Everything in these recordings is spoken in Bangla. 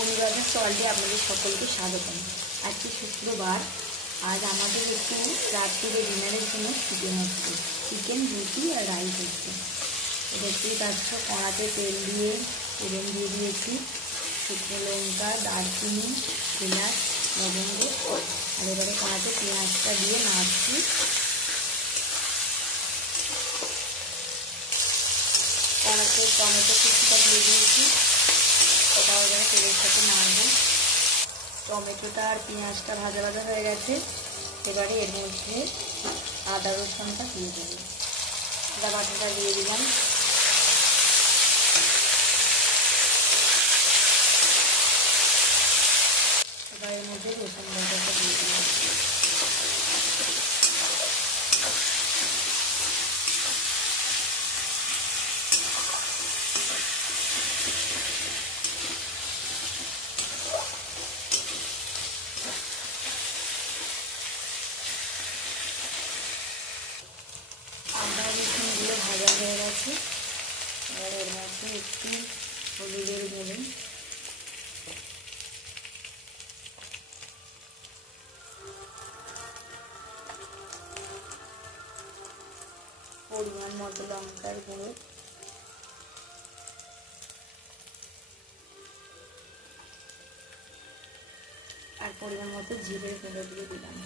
অনুরাধা সল্টে আপনাদের সকলকে স্বাগতম। আজকে শুক্রবার, আজ আমাদের একটু রাত্রিরে ডিনারের জন্য চিকেন হচ্ছে, চিকেন রুটি আর রাইস হচ্ছে। দেখতেই পাচ্ছ কড়াতে তেল দিয়ে ফোড়ন দিয়ে দিয়েছি, শুকনো লঙ্কা, দারচিনি, এলাচ, লবঙ্গ, আর এবারে কড়াতে পেঁয়াজটা দিয়ে নাড়ছি। কড়াতে টমেটো কুচিটা দিয়ে দিয়েছি, ওটাও এবারে তেলের সাথে নাড়বো। টমেটোটা আর পেঁয়াজটা ভাজা ভাজা হয়ে গেছে, এবারে এর মধ্যে আদা রসুনটা দিয়ে দেবো। আদা বাটাটা দিয়ে দিলাম। এবার এর মধ্যে রসুন বাটাটা দিয়ে দিলাম। আদা রসুনগুলো ভাজা হয়ে গেছে, এবার এর মধ্যে একটু হলুদের গুঁড়ো, পরিমাণ মতো লঙ্কার গুঁড়ো, আর পরিমাণ মতো জিরের গুঁড়ো দিয়ে দিলাম।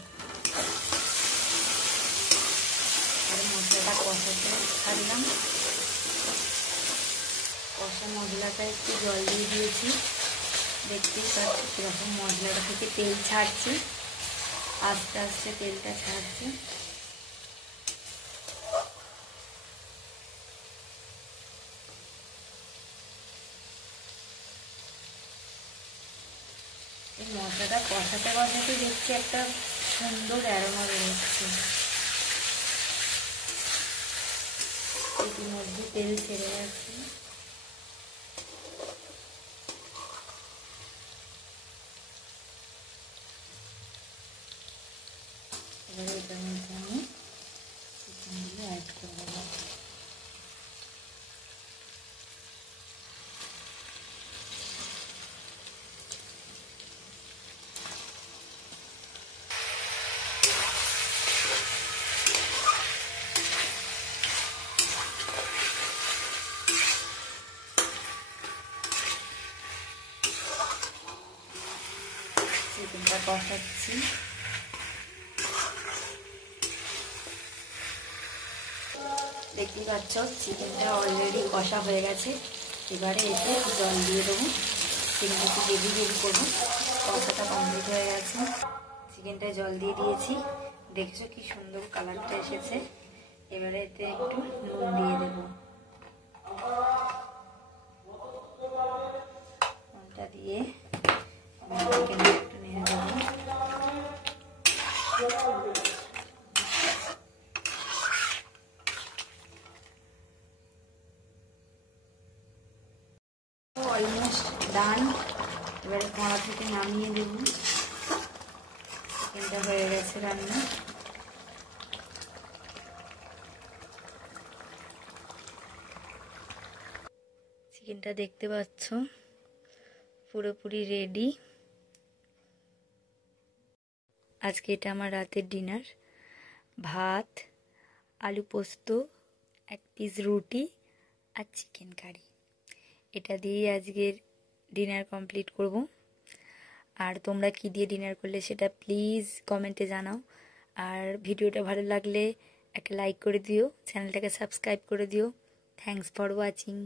আর মশলাটা কষাতে ছাড়লাম। কষা মশলাটা একটু জল দিয়ে দিয়েছি, দেখতেই পাচ্ছি কীরকম মশলাটা থেকে তেল ছাড়ছে, আস্তে আস্তে তেলটা ছাড়ছে। এই মশলাটা কষাতে কষাতে দেখছি একটা সুন্দর অ্যারোমা বেরোচ্ছে। ইতিমধ্যে তেল ছেড়ে যাচ্ছে। এবারে এটার মধ্যে আমি চিকেনগুলো অ্যাড করে দেবো। চিকেনটা কষাচ্ছি। দেখতেই পাচ্ছ চিকেনটা অলরেডি কষা হয়ে গেছে, এবারে এতে জল দিয়ে দেবো। চিকেনটা একটু গ্রেভি গ্রেভি করবো, কষাটা কমপ্লিট হয়ে গেছে। চিকেনটা জল দিয়ে দিয়েছি, দেখছো কি সুন্দর কালারটা এসেছে। এবারে এতে একটু নুন দিয়ে দেবো। নুনটা দিয়ে চিকেনটা একটু নেড়ে দেবো। অলমোস্ট ডান, এবারে কড়া থেকে নামিয়ে দেব। চিকেনটা হয়ে গেছে রান্না। চিকেনটা দেখতে পাচ্ছ পুরোপুরি রেডি। আজকে এটা আমার রাতের ডিনার। ভাত, আলু পোস্ত, এক পিস রুটি আর চিকেন কারি, এটা দিয়েই আজকের ডিনার কমপ্লিট করব। আর তোমরা কি দিয়ে ডিনার করলে সেটা প্লিজ কমেন্টে জানাও। আর ভিডিওটা ভালো লাগলে একটা লাইক করে দিও, চ্যানেলটাকে সাবস্ক্রাইব করে দিও। Thanks for watching.